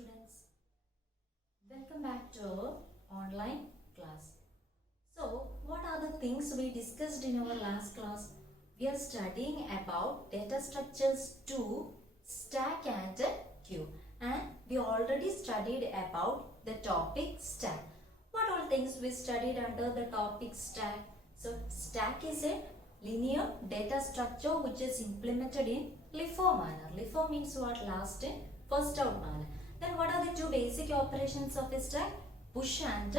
students, welcome back to our online class. So what are the things we discussed in our last class? We are studying about data structures 2, stack and queue, and we already studied about the topic stack. What all things we studied under the topic stack? So stack is a linear data structure which is implemented in LIFO manner. LIFO means what? Last in, first out manner. Then what are the two basic operations of a stack? Push and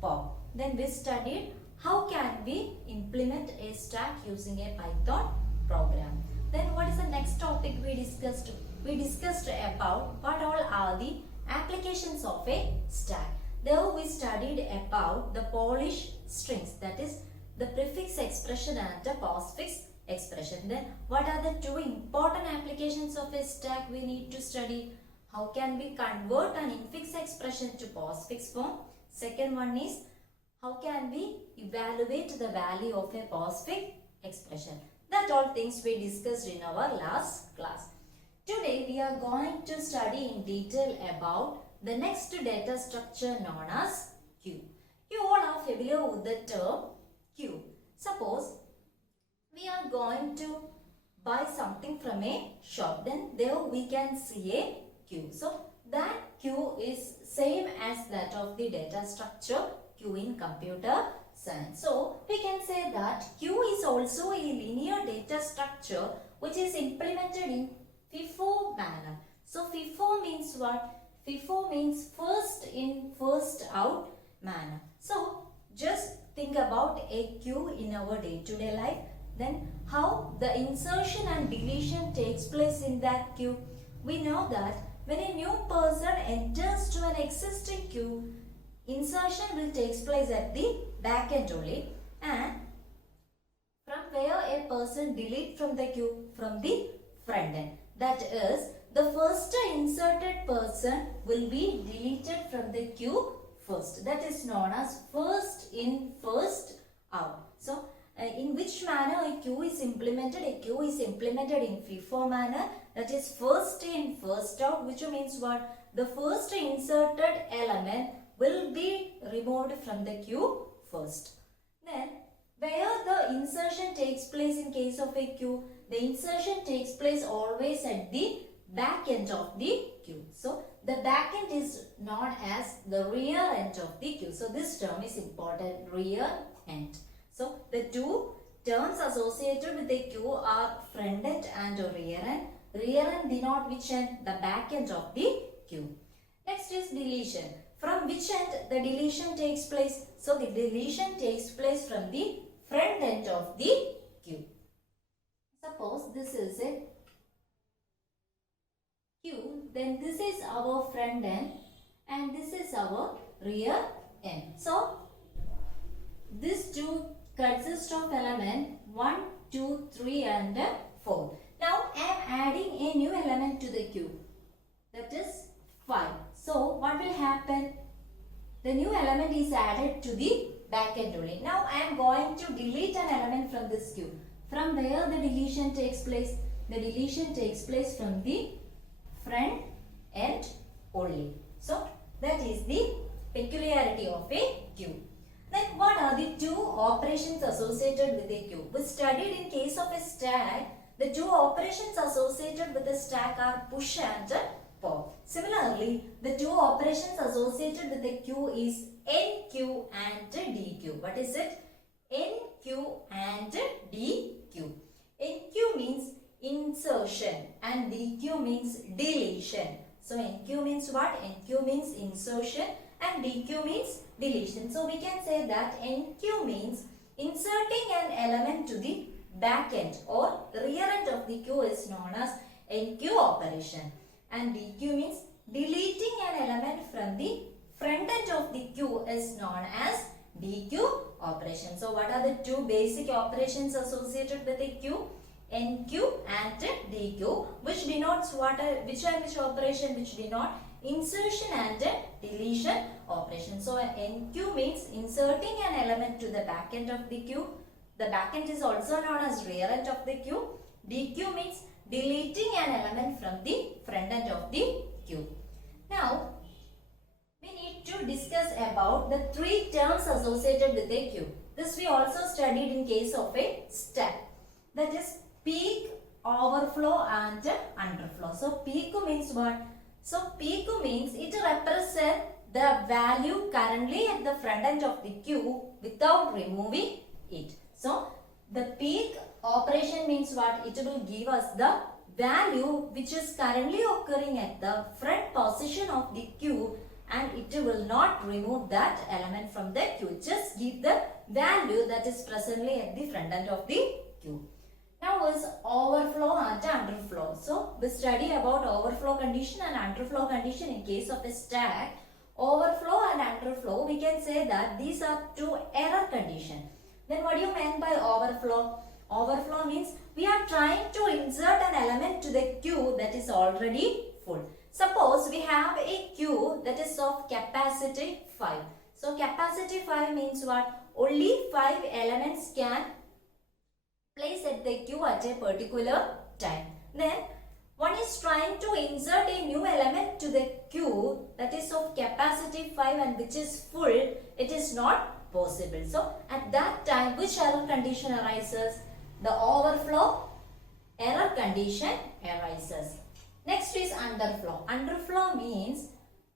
pop. Then we studied how can we implement a stack using a Python program. Then what is the next topic we discussed? We discussed about what all are the applications of a stack. There we studied about the Polish strings, that is the prefix expression and the postfix expression. Then what are the two important applications of a stack we need to study? How can we convert an infix expression to postfix form? Second one is how can we evaluate the value of a postfix expression? That all things we discussed in our last class. Today we are going to study in detail about the next data structure known as queue. You all are familiar with the term queue. Suppose we are going to buy something from a shop, then there we can see a queue. So that queue is same as that of the data structure queue in computer science. So we can say that queue is also a linear data structure which is implemented in FIFO manner. So FIFO means what? FIFO means first in, first out manner. So just think about a queue in our day-to-day life. Then how the insertion and deletion takes place in that queue. We know that when a new person enters to an existing queue, insertion will take place at the back end only, and from where a person delete from the queue? From the front end. That is, the first inserted person will be deleted from the queue first. That is known as first in, first out. So in which manner a queue is implemented? A queue is implemented in FIFO manner, that is first in, first out, which means what? The first inserted element will be removed from the queue first. Then where the insertion takes place in case of a queue? The insertion takes place always at the back end of the queue. So the back end is known as the rear end of the queue. So this term is important, rear end. So the two terms associated with the queue are front end and rear end. Rear end denote which end? The back end of the queue. Next is deletion. From which end the deletion takes place? So the deletion takes place from the front end of the queue. Suppose this is a queue, then this is our front end and this is our rear end. So these two consist of element 1, 2, 3 and 4. Now I am adding a new element to the queue, that is 5. So what will happen? The new element is added to the back end only. Now I am going to delete an element from this queue. From where the deletion takes place? The deletion takes place from the front end only. So that is the peculiarity of a queue. Then what are the two operations associated with a queue? We studied in case of a stack, the two operations associated with the stack are push and pop. Similarly, the two operations associated with the queue is NQ and DQ. What is it? NQ and DQ. NQ means insertion and DQ means deletion. So NQ means what? NQ means insertion and DQ means deletion. So we can say that NQ means inserting an element to the back end or rear end of the queue is known as NQ operation. And DQ means deleting an element from the front end of the queue is known as DQ operation. So what are the two basic operations associated with a queue? NQ and DQ, which denotes what? Which operation? Which denote insertion and deletion operation. So NQ means inserting an element to the back end of the queue. The back end is also known as rear end of the queue. DQ means deleting an element from the front end of the queue. Now, we need to discuss about the three terms associated with a queue. This we also studied in case of a stack. That is peak, overflow and underflow. So peak means what? So peak means it represents the value currently at the front end of the queue without removing it. So the peak operation means what? It will give us the value which is currently occurring at the front position of the queue, and it will not remove that element from the queue. Just give the value that is presently at the front end of the queue. Now is overflow and underflow. So we study about overflow condition and underflow condition in case of a stack. Overflow and underflow, we can say that these are two error conditions. Then what do you mean by overflow? Overflow means we are trying to insert an element to the queue that is already full. Suppose we have a queue that is of capacity 5. So capacity 5 means what? Only 5 elements can place at the queue at a particular time. Then one is trying to insert a new element to the queue that is of capacity 5 and which is full. It is not possible. So at that time, which error condition arises? The overflow error condition arises. Next is underflow. Underflow means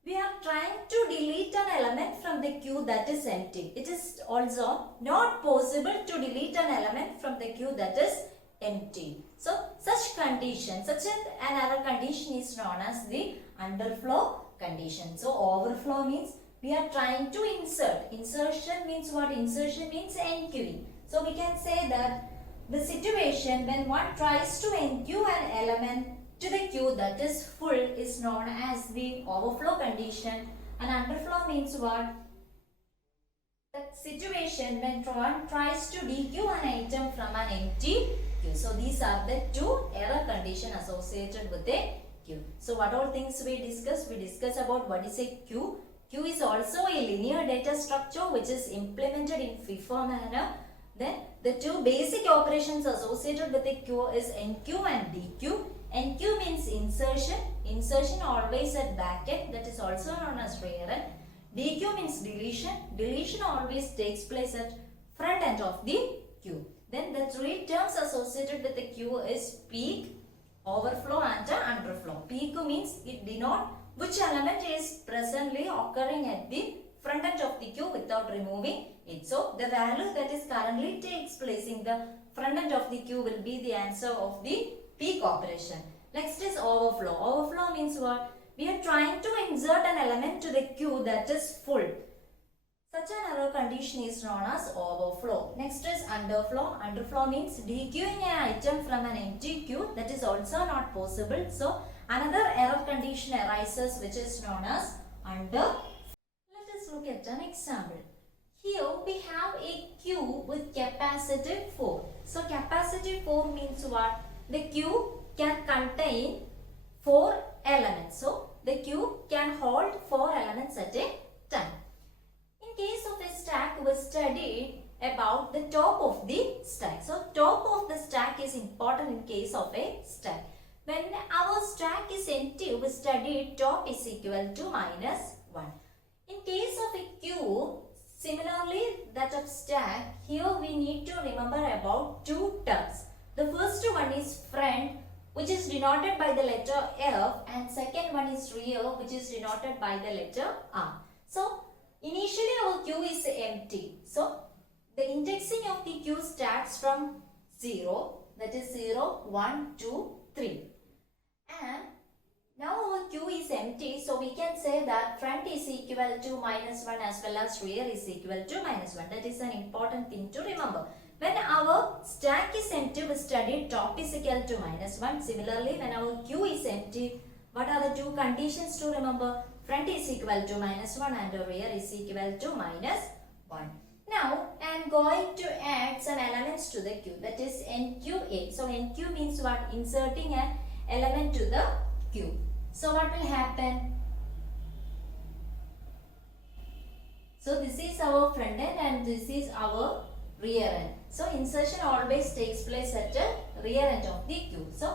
we are trying to delete an element from the queue that is empty. It is also not possible to delete an element from the queue that is empty. So such condition, such an error condition is known as the underflow condition. So overflow means we are trying to insert. Insertion means what? Insertion means enqueuing. So we can say that the situation when one tries to enqueue an element to the queue that is full is known as the overflow condition, and underflow means what? The situation when one tries to dequeue an item from an empty queue. So these are the two error conditions associated with a queue. So what all things we discuss? We discuss about what is a queue. Queue is also a linear data structure which is implemented in FIFO manner. Then the two basic operations associated with a queue is enqueue and dequeue. Enqueue means insertion. Insertion always at back end, that is also known as rear end. Dequeue means deletion. Deletion always takes place at front end of the queue. Then the three terms associated with the queue is peak, overflow and underflow. Peak means it denotes which element is presently occurring at the front end of the queue without removing it. So the value that is currently takes place in the front end of the queue will be the answer of the peak operation. Next is overflow. Overflow means what? We are trying to insert an element to the queue that is full. Such an error condition is known as overflow. Next is underflow. Underflow means dequeuing an item from an empty queue, that is also not possible. So another error condition arises which is known as underflow. Let us look at an example. Here we have a queue with capacity 4. So capacity 4 means what? The queue can contain 4 elements. So the queue can hold 4 elements at a time. In case of a stack, we studied about the top of the stack. So top of the stack is important in case of a stack. When our stack is empty, we studied top is equal to -1. In case of a queue, similarly that of stack, here we need to remember about two terms. The first one is front, which is denoted by the letter F, and second one is rear, which is denoted by the letter R. So initially our queue is empty. So the indexing of the queue starts from 0, that is 0, 1, 2, 3. And now our queue is empty, so we can say that front is equal to -1 as well as rear is equal to -1. That is an important thing to remember. When our stack is empty, we studied top is equal to -1. Similarly, when our queue is empty, what are the two conditions to remember? Front is equal to -1 and rear is equal to -1. Now, I am going to add some elements to the queue, that is NQA. So, NQ means what? Inserting an element to the queue. So, what will happen? So, this is our front end and this is our rear end. So, insertion always takes place at the rear end of the queue. So,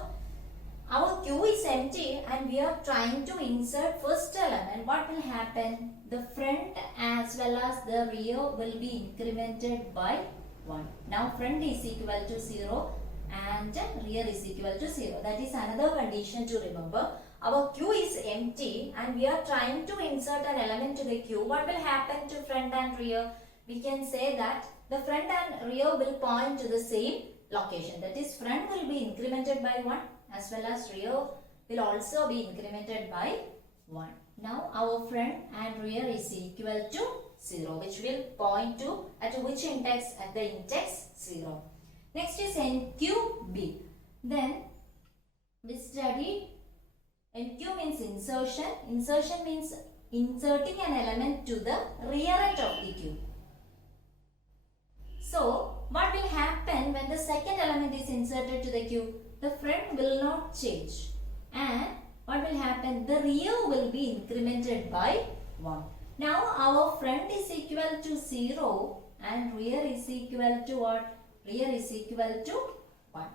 our queue is empty and we are trying to insert first element. What will happen? The front as well as the rear will be incremented by 1. Now front is equal to 0 and rear is equal to 0. That is another condition to remember. Our queue is empty and we are trying to insert an element to the queue. What will happen to front and rear? We can say that the front and rear will point to the same location. That is, front will be incremented by 1 as well as rear will also be incremented by 1. Now our front and rear is equal to 0, which will point to at which index? At the index 0. Next is NQB. Then we studied NQ means insertion. Insertion means inserting an element to the rear end of the queue. So what will happen when the second element is inserted to the queue? The front will not change. And what will happen? The rear will be incremented by 1. Now our front is equal to 0 and rear is equal to what? Rear is equal to 1.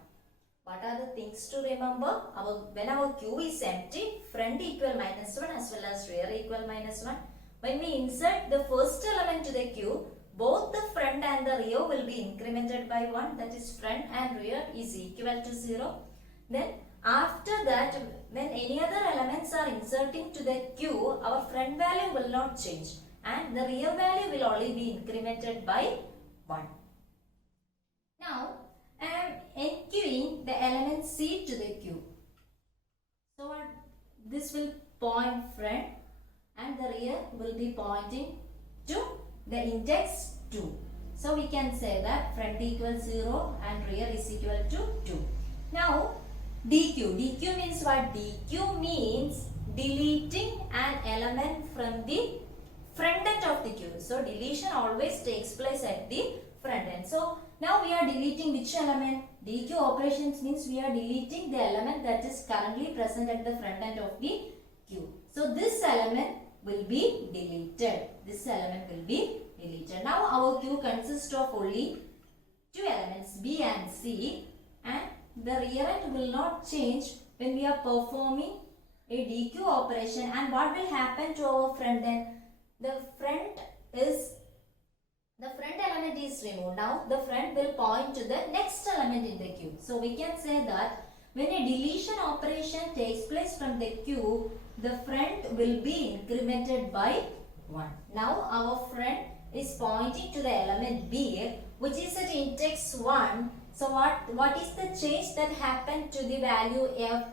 What are the things to remember? When our queue is empty, front equal minus 1 as well as rear equal minus 1. When we insert the first element to the queue, both the front and the rear will be incremented by 1. That is, front and rear is equal to 0. Then after that, when any other elements are inserting to the queue, our front value will not change and the rear value will only be incremented by 1. Now I am enqueuing the element C to the queue. So this will point front and the rear will be pointing to the index 2. So we can say that front equals 0 and rear is equal to 2. Now DQ. DQ means what? DQ means deleting an element from the front end of the queue. So deletion always takes place at the front end. So now we are deleting which element? DQ operations means we are deleting the element that is currently present at the front end of the queue. So this element will be deleted. This element will be deleted. Now our queue consists of only two elements, B and C, and the rear end will not change when we are performing a DQ operation. And what will happen to our front end? The front element is removed. Now the front will point to the next element in the queue. So we can say that when a deletion operation takes place from the queue, the front will be incremented by 1. Now our front is pointing to the element B, which is at index 1. So what is the change that happened to the value F?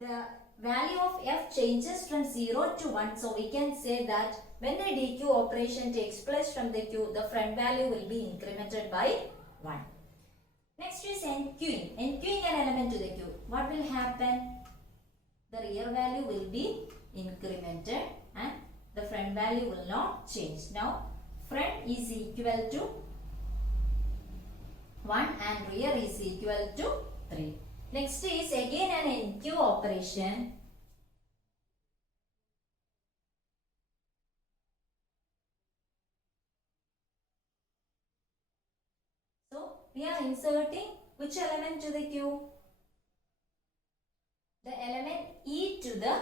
The value of F changes from 0 to 1. So we can say that when a DQ operation takes place from the queue, the front value will be incremented by 1. Next is enqueuing. Enqueuing an element to the queue. What will happen? The rear value will be incremented and the front value will not change. Now front is equal to 1 and rear is equal to 3. Next is again an enqueue operation. So we are inserting which element to the queue? The element E to the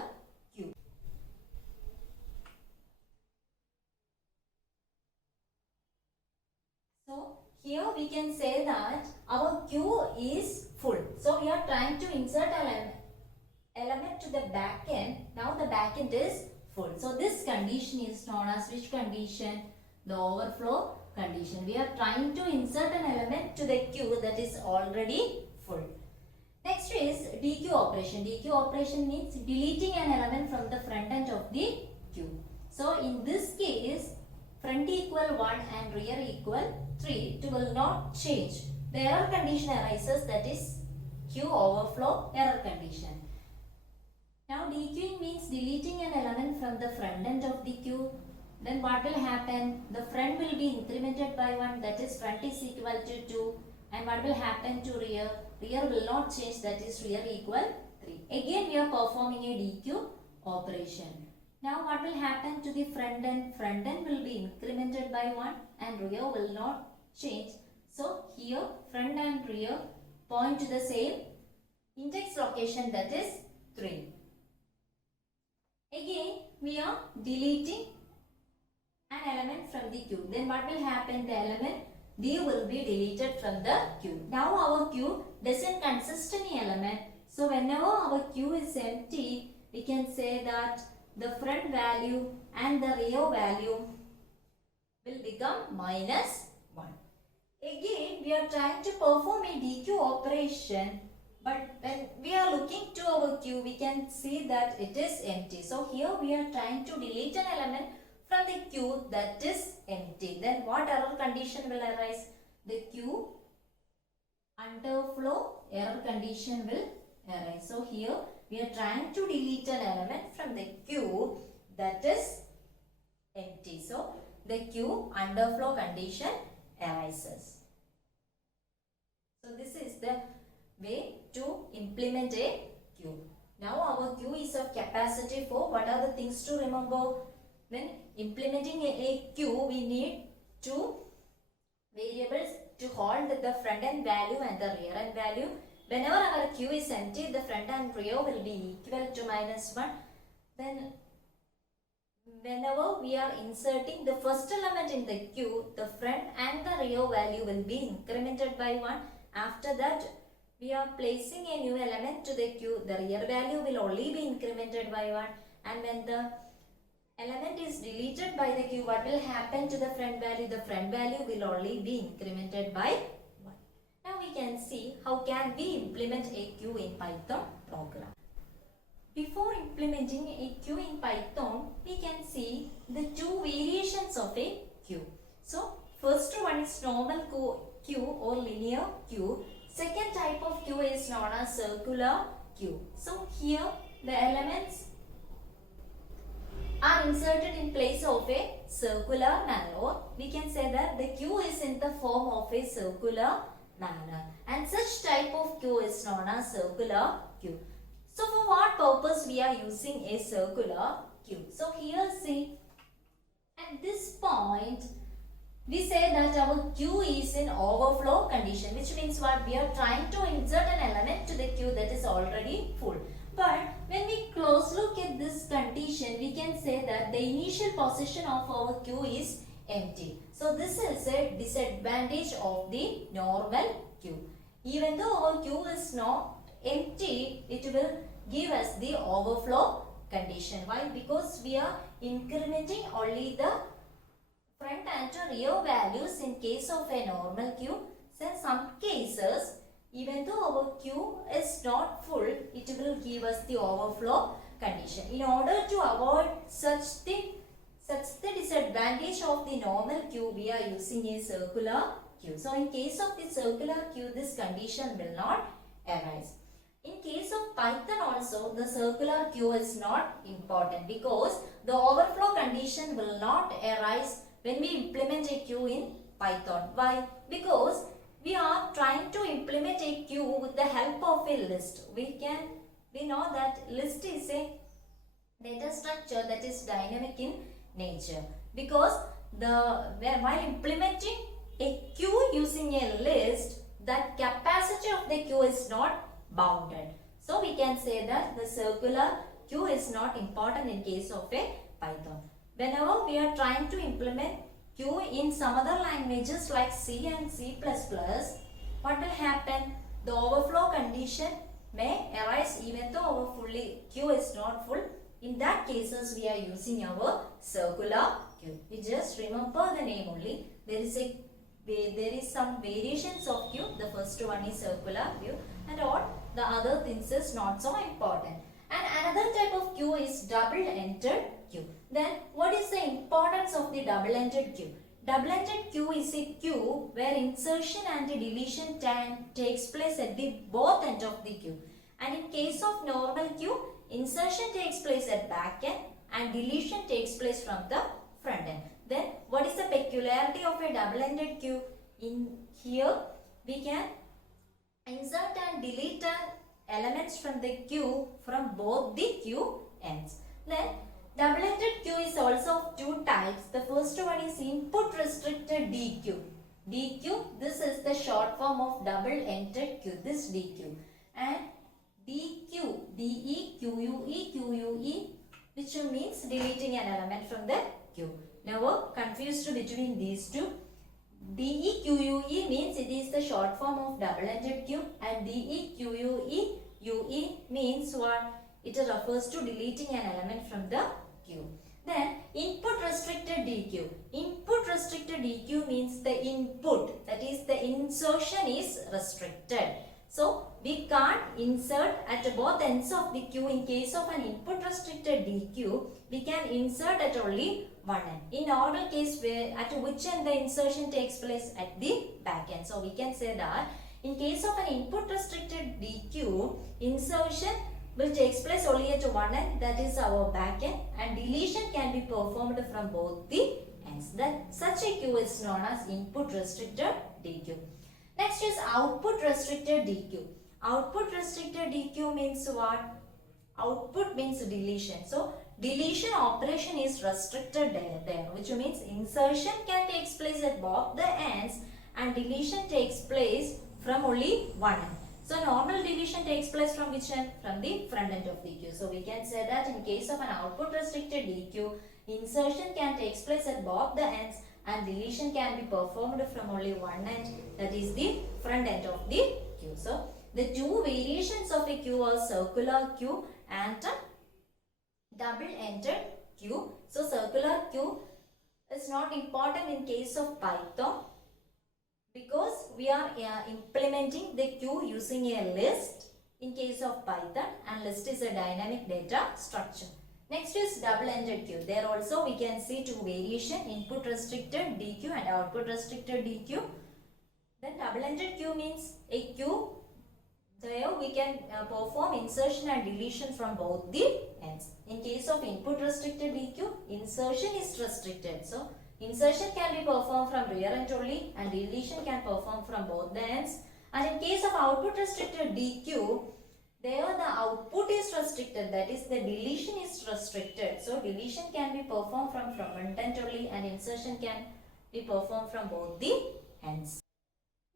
queue. So here we can say that our queue is full. So we are trying to insert an element to the back end. Now the back end is full. So this condition is known as which condition? The overflow condition. We are trying to insert an element to the queue that is already full. Next is DQ operation. DQ operation means deleting an element from the front end of the queue. So in this case, front equal 1 and rear equal 3, it will not change. The error condition arises, that is queue overflow error condition. Now dequeuing means deleting an element from the front end of the queue. Then what will happen? The front will be incremented by 1, that is front is equal to 2. And what will happen to rear? Rear will not change, that is rear equal 3. Again we are performing a DQ operation. Now what will happen to the front end? Front end will be incremented by 1 and rear will not change. So here front and rear point to the same index location, that is 3. Again, we are deleting an element from the queue. Then what will happen? The element D will be deleted from the queue. Now our queue doesn't consist any element. So whenever our queue is empty, we can say that the front value and the rear value will become minus 1. Again, we are trying to perform a dequeue operation, but when we are looking to our queue, we can see that it is empty. So here we are trying to delete an element from the queue that is empty. Then what error condition will arise? The queue underflow error condition will arise. So here we are trying to delete an element from the queue that is empty. So the queue underflow condition arises. So this is the way to implement a queue. Now our queue is of capacity 4. What are the things to remember? When implementing a queue, we need two variables to hold the front end value and the rear end value. Whenever our queue is empty, the front and rear will be equal to minus 1. Then whenever we are inserting the first element in the queue, the front and the rear value will be incremented by 1. After that, we are placing a new element to the queue. The rear value will only be incremented by 1. And when the element is deleted by the queue, what will happen to the front value? The front value will only be incremented by 1. Now we can see how can we implement a queue in Python program. Before implementing a queue in Python, we can see the two variations of a queue. So first one is normal queue or linear queue. Second type of queue is known as circular queue. So here the elements are inserted in place of a circular manner, or we can say that the queue is in the form of a circular manner, and such type of queue is known as circular queue. So for what purpose we are using a circular queue? So here see, at this point we say that our queue is in overflow condition, which means what? We are trying to insert an element to the queue that is already full. But when we close look at this condition, we can say that the initial position of our queue is empty. So this is a disadvantage of the normal queue. Even though our queue is not empty, it will give us the overflow condition. Why? Because we are incrementing only the front and rear values in case of a normal queue. So in some cases, even though our queue is not full, it will give us the overflow condition. In order to avoid such the disadvantage of the normal queue, we are using a circular queue. So in case of the circular queue, this condition will not arise. In case of Python also, the circular queue is not important because the overflow condition will not arise when we implement a queue in Python. Why? Because we are trying to implement a queue with the help of a list. We know that list is a data structure that is dynamic in nature, because while implementing a queue using a list, that capacity of the queue is not bounded. So we can say that the circular queue is not important in case of a Python. Whenever we are trying to implement queue in some other languages like C and C++, what will happen? The overflow condition may arise even though our queue is not full. In that cases, we are using our circular queue. You just remember the name only. There is some variations of queue. The first one is circular queue, and all the other things is not so important. And another type of queue is double-entered queue. Then what is the importance of the double-entered queue? Double-entered queue is a queue where insertion and deletion takes place at the both ends of the queue. And in case of normal queue, insertion takes place at back end and deletion takes place from the front end. Then what is the peculiarity of a double-ended queue? In here we can insert and delete elements from the queue from both the queue ends. Then double-ended queue is also of two types. The first one is input restricted DQ. DQ, this is the short form of double-ended queue, this DQ. And DQ, DEQUE, QUE, which means deleting an element from the queue. Never confused between these two. DEQUE means it is the short form of double-ended queue, and DEQUE UE means what? It refers to deleting an element from the queue. Then input restricted DQ. Input restricted DQ means the input, that is the insertion is restricted. So we can't insert at both ends of the queue. In case of an input restricted DQ, we can insert at only one end. In normal case, where at which end the insertion takes place? At the back end. So we can say that in case of an input restricted DQ, insertion will take place only at one end, that is our back end, and deletion can be performed from both the ends. Then such a queue is known as input restricted DQ. Next is output restricted DQ. Output restricted DQ means what? Output means deletion. So deletion operation is restricted there, which means insertion can take place at both the ends and deletion takes place from only one end. So normal deletion takes place from which end? From the front end of the queue. So we can say that in case of an output restricted DQ, insertion can take place at both the ends and deletion can be performed from only one end, that is the front end of the queue. So the two variations of a queue are circular queue and double-ended queue. So circular queue is not important in case of Python, because we are implementing the queue using a list in case of Python, and list is a dynamic data structure. Next is double-ended queue. There also we can see two variation, input restricted DQ and output restricted DQ. Then double-ended queue means a queue, there we can perform insertion and deletion from both the ends. In case of input restricted DQ, insertion is restricted. So insertion can be performed from rear end only and deletion can perform from both the ends. And in case of output restricted DQ, there the output is restricted, that is the deletion is restricted. So deletion can be performed from front end only and insertion can be performed from both the ends.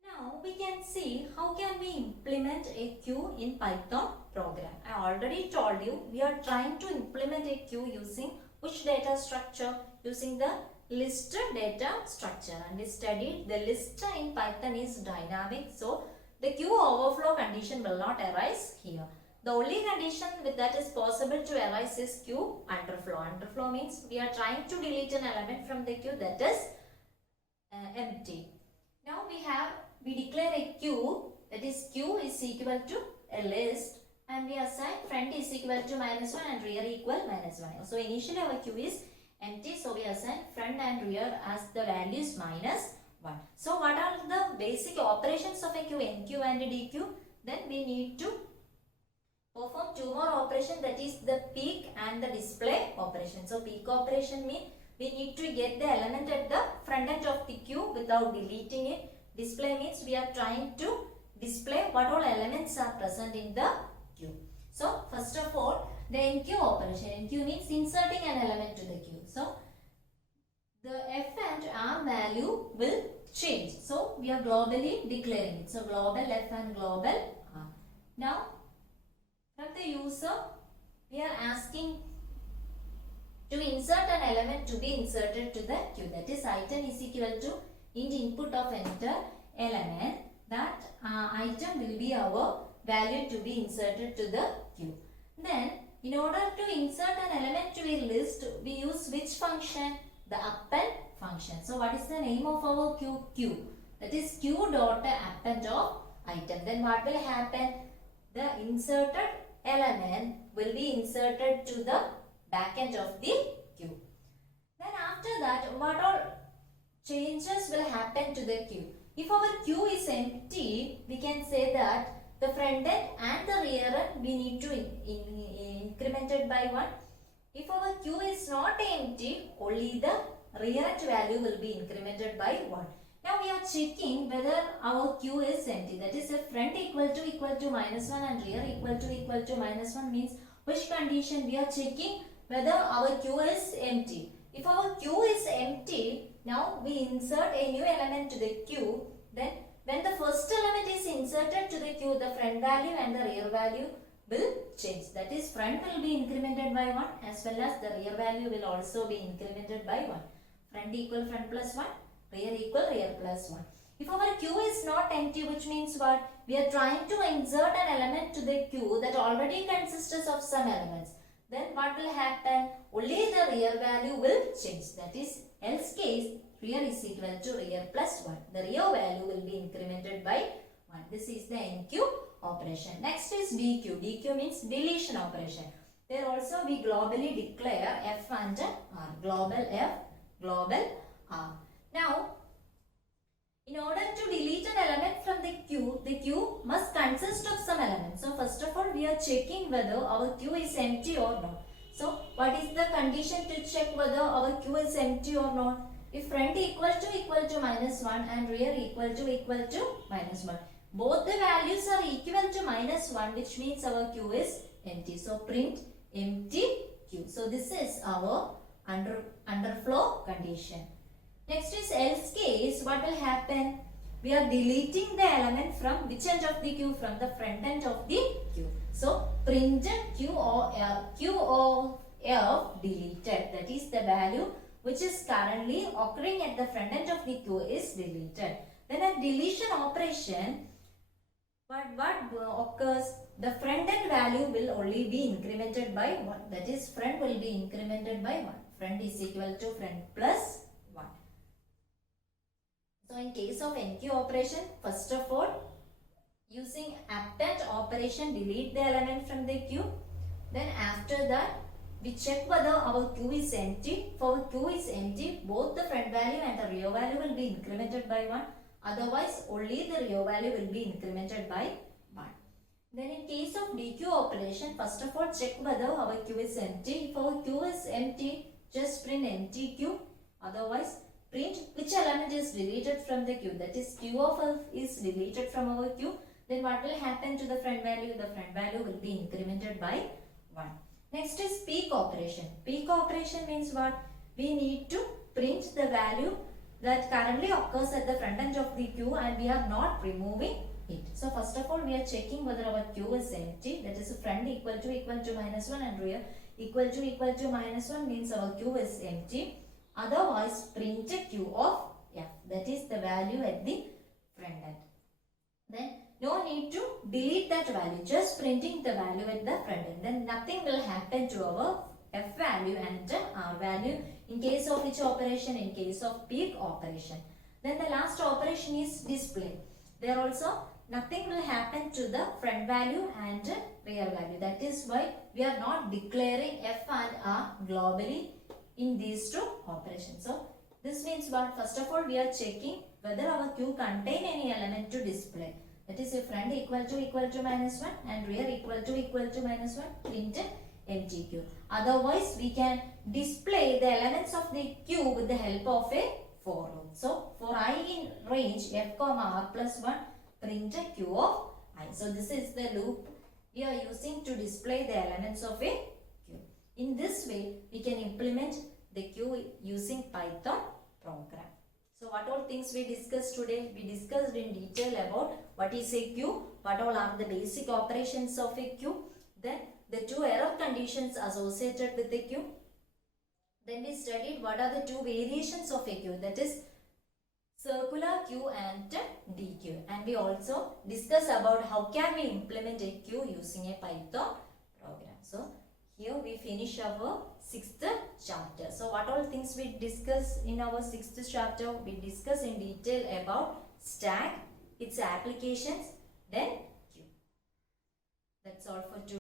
Now we can see how can we implement a queue in Python program. I already told you we are trying to implement a queue using which data structure? Using the list data structure, and we studied the list in Python is dynamic. So the queue overflow condition will not arise here. The only condition with that is possible to arise is queue underflow. Underflow means we are trying to delete an element from the queue that is empty. Now we declare a queue, that is queue is equal to a list, and we assign front is equal to -1 and rear equal -1. So initially our queue is empty, so we assign front and rear as the values -1. So what are the basic operations of a queue? NQ and DQ. Then we need to perform two more operations, that is the peek and the display operation. So peek operation means we need to get the element at the front end of the queue without deleting it. Display means we are trying to display what all elements are present in the queue. So first of all, the NQ operation. NQ means inserting an element to the queue. So the F and R value will change. So we are globally declaring it. So global F and global R. Now from the user we are asking to insert an element to be inserted to the queue. That is item is equal to int input of enter element. That item will be our value to be inserted to the queue. Then in order to insert an element to a list, we use which function? The append function. So what is the name of our queue? Queue. That is queue dot append of item. Then what will happen? The inserted element will be inserted to the back end of the queue. Then after that, what all changes will happen to the queue? If our queue is empty, we can say that the front end and the rear end we need to increment it by 1. If our queue is not empty, only the rear end value will be incremented by 1. Now we are checking whether our queue is empty. That is, if front equal to -1 and rear equal to -1 means which condition we are checking? Whether our queue is empty. If our queue is empty, now we insert a new element to the queue. Then when the first element is inserted to the queue, the front value and the rear value will change. That is, front will be incremented by 1 as well as the rear value will also be incremented by 1. Front equal front plus 1, rear equal rear plus 1. If our Q is not empty, which means what? We are trying to insert an element to the Q that already consists of some elements. Then what will happen? Only the rear value will change. That is, else case, rear is equal to rear plus 1. The rear value will be incremented by 1. This is the NQ operation. Next is DQ. DQ means deletion operation. There also we globally declare F and R. Global F, global R. Now, in order to delete an element from the Q must consist of some elements. So, first of all, we are checking whether our Q is empty or not. So, what is the condition to check whether our Q is empty or not? If front equal to minus 1 and rear equal to minus 1. Both the values are equal to minus 1, which means our Q is empty. So, print empty Q. So, this is our underflow condition. Next is else case. What will happen? We are deleting the element from which end of the Q? From the front end of the Q. So, print Q of F deleted. That is, the value which is currently occurring at the front end of the Q is deleted. Then a deletion operation, what occurs? The front end value will only be incremented by 1. That is, front will be incremented by 1. Front is equal to front plus 1. So, in case of NQ operation, first of all, using append operation, delete the element from the Q. Then after that, we check whether our Q is empty. For Q is empty, both the front value and the rear value will be incremented by 1. Otherwise, only the rear value will be incremented by 1. Then in case of DQ operation, first of all, check whether our Q is empty. If our Q is empty, just print empty Q. Otherwise, print which element is deleted from the Q. That is, Q of F is deleted from our Q. Then what will happen to the front value? The front value will be incremented by 1. Next is peak operation. Peak operation means what? We need to print the value that currently occurs at the front end of the Q and we are not removing it. So, first of all, we are checking whether our Q is empty. That is, front equal to minus 1 and rear equal to minus 1 means our Q is empty. Otherwise, print Q of F. That is the value at the front end. Then, no need to delete that value. Just printing the value at the front end. Then, nothing will happen to our F value and R value. In case of which operation? In case of peak operation. Then, the last operation is display. There also, nothing will happen to the front value and rear value. That is why we are not declaring F and R globally in these two operations. So, this means what? First of all, we are checking whether our Q contain any element to display. That is, if front equal to minus 1 and rear equal to minus 1, print empty Q. Otherwise, we can display the elements of the Q with the help of a for loop. So, for I in range F comma R plus 1, print Q of I. So, this is the loop we are using to display the elements of a Q. In this way, we can implement the Q using Python program. So, what all things we discussed today? We discussed in detail about what is a Q, what all are the basic operations of a Q, then the two error conditions associated with the Q. Then we studied what are the two variations of a Q, that is circular Q and DQ. And we also discussed about how can we implement a Q using a Python program. So, here we finish our 6th chapter. So, what all things we discuss in our 6th chapter? We discuss in detail about stack, its applications, then Q. That's all for today.